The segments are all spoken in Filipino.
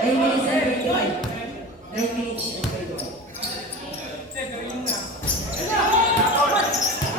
9 minutes and 25. 9 minutes and 25.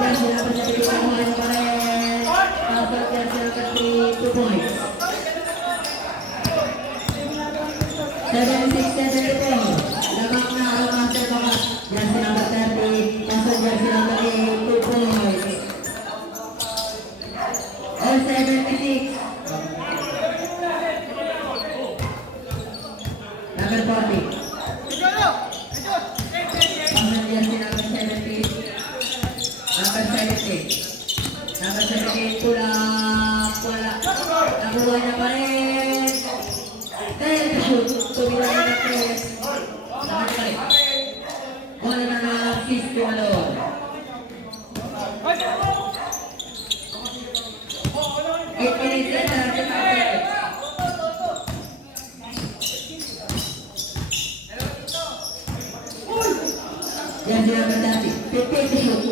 Yan, sila pa sa pilihan mo rin pa rin. Pasok yan sila pa 2 points. 76-74. Lamak na ang master bakat. Yan sila pa 30. Pasok yan sila pa 2 points. All 76. Number 40. Pasok yan sila pa 70. Number 70. Number 70. Tulak. Wala. Nakuha niya pa rin. Dahil to shoot. Tumila na ng press. Naman pa rin. Wala na na 6 to alone. Eight minutes and 30 seconds. Yan si number 30. 50 to shoot.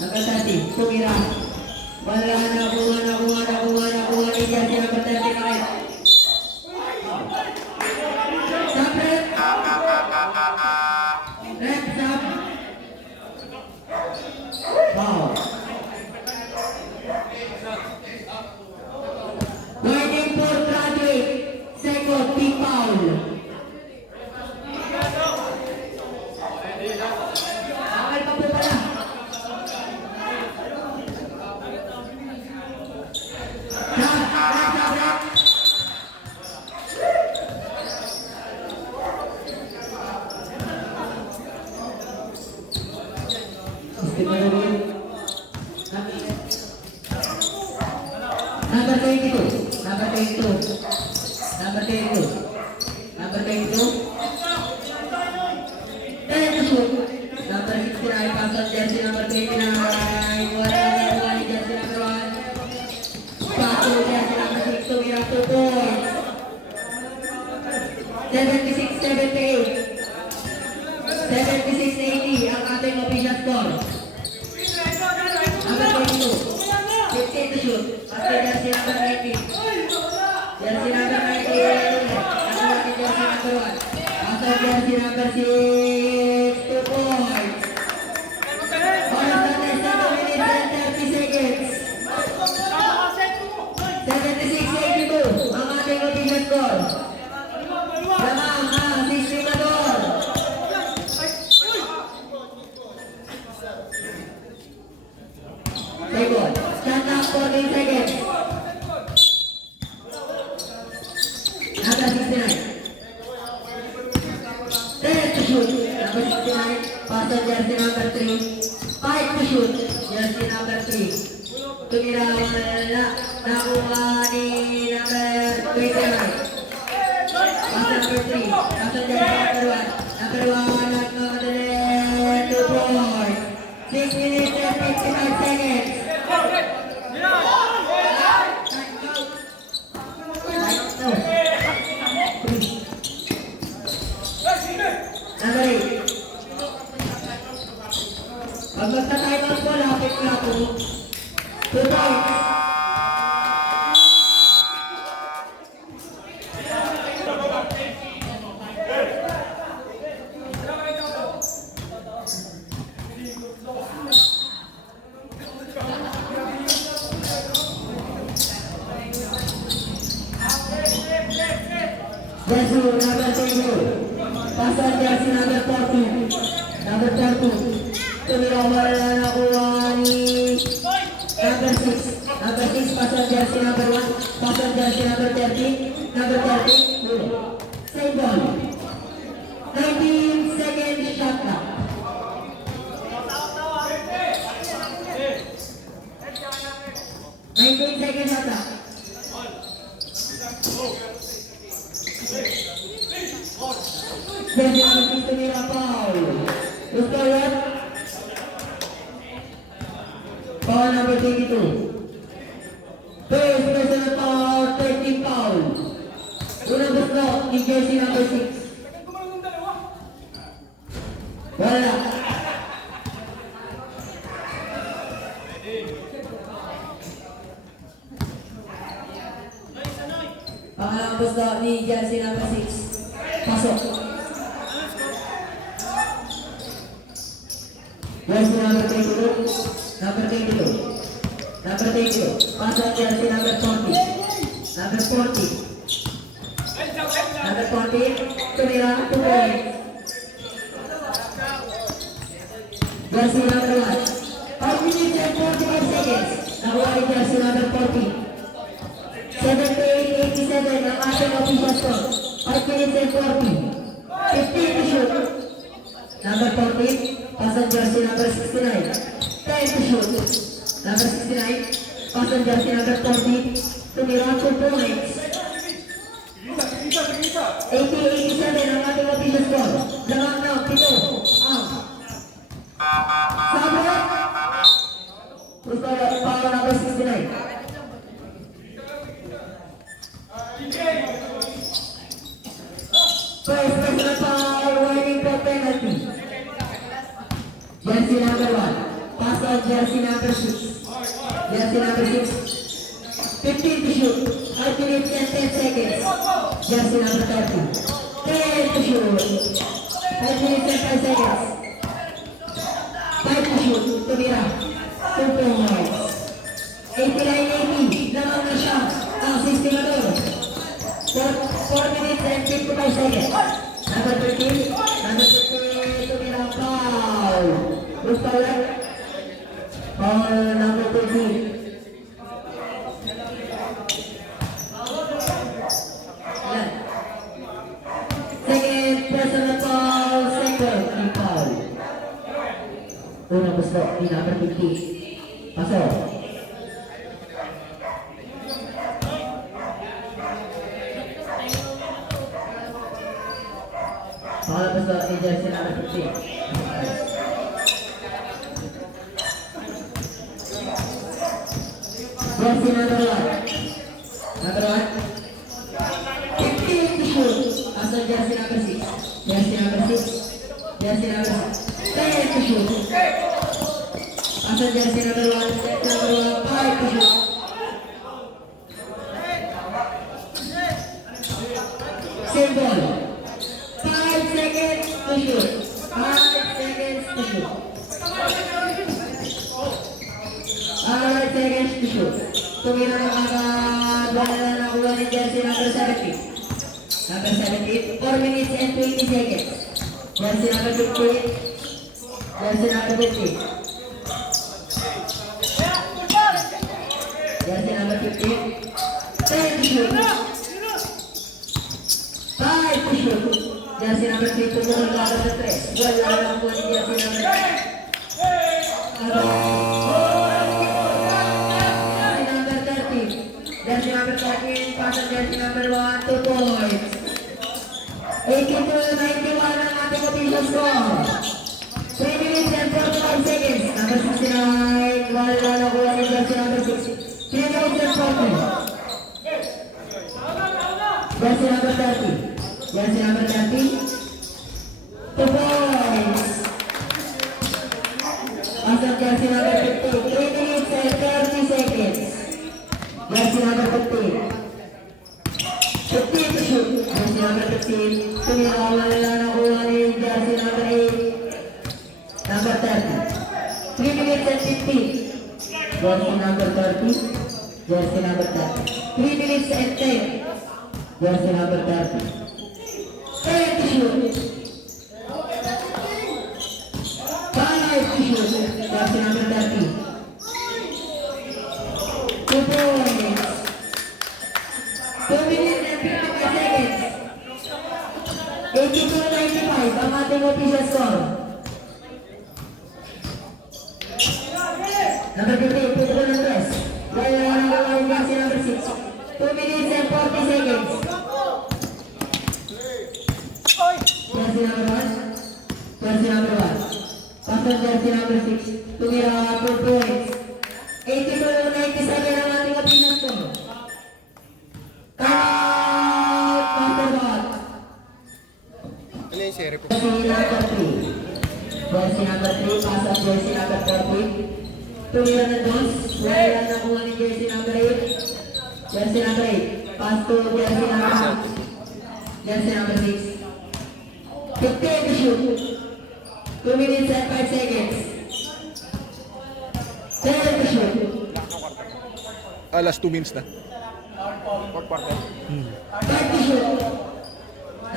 Number 30. Tumira. Wala na. Kuha. Yan si number 30 na rin. Separate. Red stop. Wow. Waiting for graduate. Second, team foul. Akal pa po pala. Stop. Number 22. Number 22. Number 22. Number 22. 10 to shoot. Number 69. Pasok jersey number 29. Wala jersey number 1. Pasok jersey number 6. Tumira 2 points. 76-78. 76-80 ang ating official score. Number 22. 15 to shoot. Pasok jersey number 19. Jersey number 19. Pasok jersey number 1. Pasok jersey number 6. 2 points. All of the next 7 minutes and 30 seconds. 76-82 ang ating official score. Lamang ang 6 matol. Second. Stand up 14 seconds. Number 69. 10 to shoot. Number 69. Pasok jersey number 3. 5 to shoot. Jersey number 3. Tumira wala. Nakuha ni number 29. Pasok number 3. Pasok jersey number 1. Number 1 at Magdalene. 2 points. 6 minutes and 55 seconds. Number 8. Pag magta-time out po, lapit na po. 2 points. Jersey number 22. Pasok jersey number 40. Number 40. Tumira wala nakuha ni number 6. Number 6 pasok jersey number 1. Pasok jersey number 30. Number 30. Same ball. 19 second shot clock. Second shot clock. Jersey number 6 tumira foul. Who's the red? Foul number 22. First personal foul, 13 foul. Unang gusto, ni jersey number 6. Wala. Pangalawang gusto ni jersey number 6. Pasok. Jersey number 22. Number 22. Number 22. Pasok jersey number 40. Number 40. Number 40. Tumira. 2 points. Jersey number 1. 5 minutes and 45 seconds. Nakuha ni jersey number 40. 78-87 ang ating official score. 5 minutes and 40. 15 to shoot. Number 14, pass on jersey number 69. 10 to shoot. Number 69, pass on jersey number 40. Tumira 2 points. 80-87 ang ating official score. Lamang na, 7. Sabot. Gusto power number 69. First personal foul, warning for penalty. Jersey number 1. Pass on jersey number 6. Jersey number 6. 15 to shoot. 5 minutes and 10 seconds. Jersey number 30. 10 to shoot. 5 minutes and 5 seconds. 5 to shoot. Tumira. 2 points. 89-80. Lamang na siya. Ang sistimador. 4 minutes and 55 seconds. Number 13. Number 13. Tumira foul. Who's foul? Foul number 13. Second personal foul. Second team foul. Unang gusto ni number 50. Pasok. Pangalan gusto ni jersey number 50. Jersey number 1. Number 1. 15 to shoot. Pasok jersey number 6. Jersey number 6. Jersey number 6. 10 to shoot. Pasok jersey number 1. Jersey number 1. 5 to shoot. Same ball. 5 seconds to shoot. 5 seconds to shoot. 5 seconds to shoot. Tumira na agad. Wala na nakuha ni jersey number 17. Number 17. 4 minutes and 20 seconds. Jersey number 15. Jersey number 15. Jersey number 15. 10 to shoot. 5 to shoot. Jersey number 3 tumulong ka sa 3. Wala lang po ni jersey number 3. Jersey number 13. Pass on jersey number 1. 2 points. 82-91 ang ating official score. 3 minutes and 45 seconds. Number 69. Wala lang po ni jersey number 6. 3 minutes and 40. Jersey number 30. Jersey number 30. 2 points. Pasok jersey number 15. 3 minutes and 30 seconds. Jersey number 15. 15 to shoot. Jersey number 15. Tumira wala na kuha ni jersey number 8. Number 30. 3 minutes and 15. Jersey number 30. Jersey number 30. 3 minutes and 10. Jersey number 30. 10 to shoot. 5 to shoot. Jersey number 30. 2 points. 2 minutes and 55 seconds. 82-95 ang ating official score. Number 15, put on the press. Wala na ang jersey number 6. 2 minutes and 40 seconds. Jersey number 1. Jersey number 1. Pass on jersey number 6. Tumira 2 points. 82-97 ang ating official score. Count number 1. Ano yung series po? Jersey number 3. Jersey number 3. Pass on jersey number 14. Tumira na dos. Wala na kuha ni jersey number 8. Jersey number 8. Pass to jersey number 6. 15 to shoot. 2 minutes and 5 seconds. 10 to shoot. Last 2 minutes na. 5 to shoot.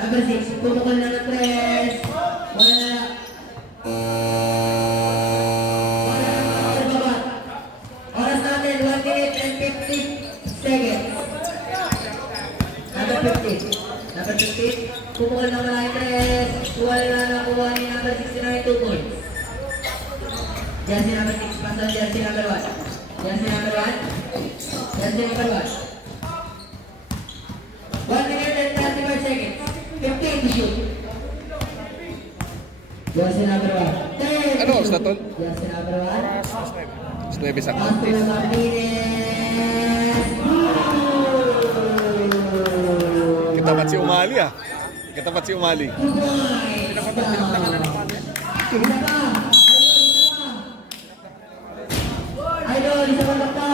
Number 6. Pumukol na ng press. Wala na. Oras natin, 1 minute and 50 seconds. Number 15. Number 15. Pumukol na wala yung press. Wala na nakuha ni number 69, 2 points. Jersey number 6. Pass on jersey number 1. Jersey number 1. Jersey number 1. 1 minute and 35 seconds. 15 to shoot. Jersey number 1. 10 Ano, statol? Jersey number 1. Mas 9 sa Pass to Martinez. Kitapat si Umali ah. Kitapat si Umali. Idol, isa pa.